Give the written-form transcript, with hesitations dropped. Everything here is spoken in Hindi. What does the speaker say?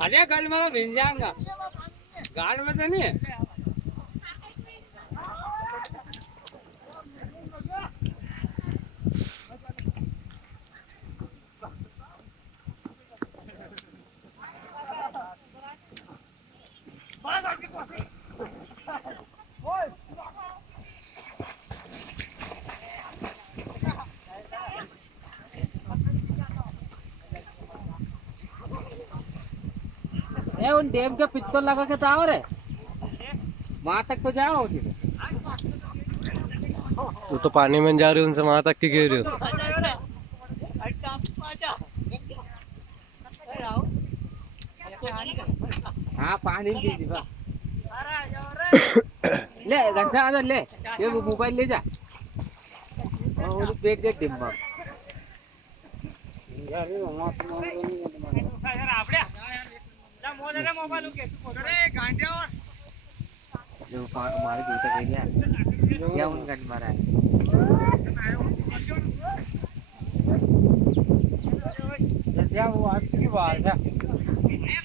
अरे कल मला मिल जाएगा गाड़ में तो नहीं उन डैम के पिस्तौल लगा के तो रे वहां तक तो जाओ तू तो पानी में जा रही हो उनसे वहां तक की गिर रही हो। हाँ पानी की दीवा ले घंटा आधा ले ये मोबाइल ले जा और वो देख देख डिम्बा हमारे जूता ले गया क्या उन गन मारा है क्या वो आज की बात है